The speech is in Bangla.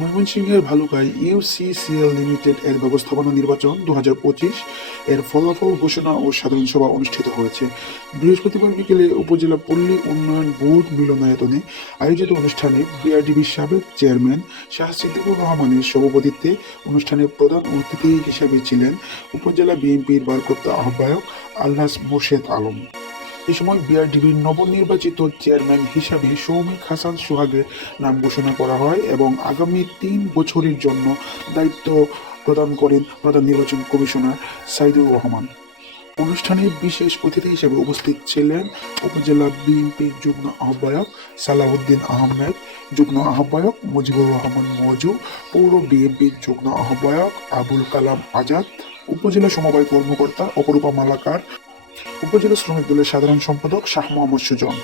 ময়মনসিংহের ভালুকায় ইউসিসিএল লিমিটেড এর ব্যবস্থাপনা নির্বাচন দু হাজার পঁচিশ এর ফলাফল ঘোষণা ও সাধারণ সভা অনুষ্ঠিত হয়েছে। বৃহস্পতিবার বিকেলে উপজেলা পল্লী উন্নয়ন বোর্ড মিলনায়তনে আয়োজিত অনুষ্ঠানে বিআরডিবির সাবেক চেয়ারম্যান শাহ সিদ্দিকুর রহমানের সভাপতিত্বে অনুষ্ঠানে প্রধান অতিথি হিসেবে ছিলেন উপজেলা বিএনপির বারকর্তা আহ্বায়ক আল্লাস মোর্শেদ আলম। এ সময় বিআরডিবির নবনির্বাচিত চেয়ারম্যান হিসাবে সৌমিক হাসান সোহাগের নাম ঘোষণা করা হয় এবং আগামী তিন বছরের জন্য দায়িত্ব প্রদান করেন প্রধান নির্বাচন কমিশনার সাইদুর রহমান। অনুষ্ঠানে বিশেষ অতিথি হিসেবে উপস্থিত ছিলেন উপজেলা বিএনপির যুগ্ম আহ্বায়ক সালাউদ্দিন আহমেদ, যুগ্ম আহ্বায়ক মুজিবুর রহমান মজু, পৌর বিএনপির যুগ্ম আহ্বায়ক আবুল কালাম আজাদ, উপজেলা সমবায় কর্মকর্তা অপরূপা মালাকার উপজেলা শ্রমিক দলের সাধারণ সম্পাদক শাহ মোহাম্মদ সুজন।